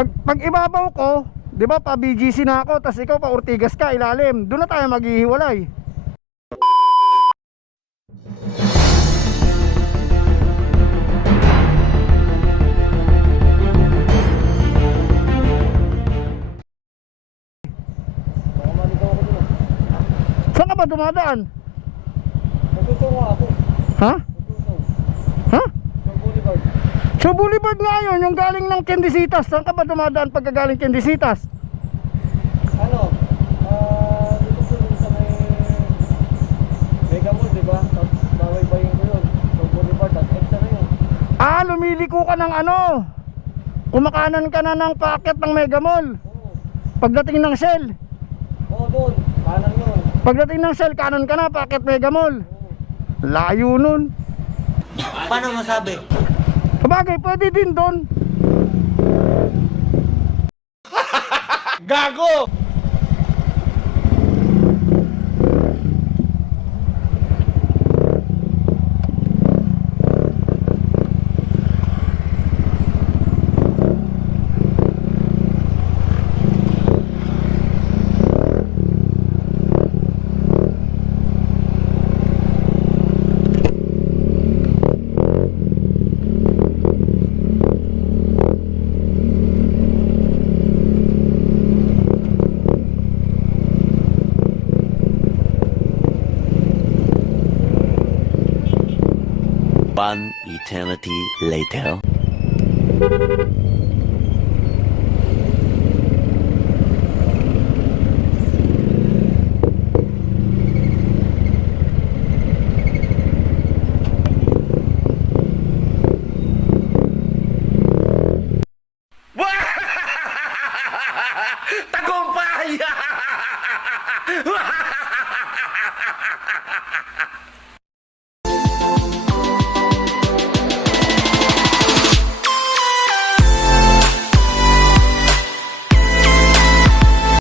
Pag ibabaw ko, di ba pa BGC na ako, tas ikaw pa Ortigas ka, ilalim. Doon na tayo maghihiwalay. Baka maligaw ako dun. Saan ka ba dumadaan? Nagsusungo ako. Ha? Nagsusungo. Ha? Sa Boulevard. Sa Boulevard nga yun, yung galing ng Kendisitas. Saan ka ba dumadaan pagkagaling Kendisitas? Ano? Dito po dun sa may Mega Mall, di ba? Tapos baway-bayin ko yun. Sa Boulevard, tapos extra na yun. Ah, lumiliko ka ng ano? Kumakanan ka na ng packet ng Mega Mall. Oo. Pagdating ng Shell. Oo, doon. Kanan yun. Pagdating ng Shell, kanan ka na, packet Mega Mall. Layo nun. Paano masabi? Sabagay, pwede din doon. Gago! One eternity later. Tagumpay!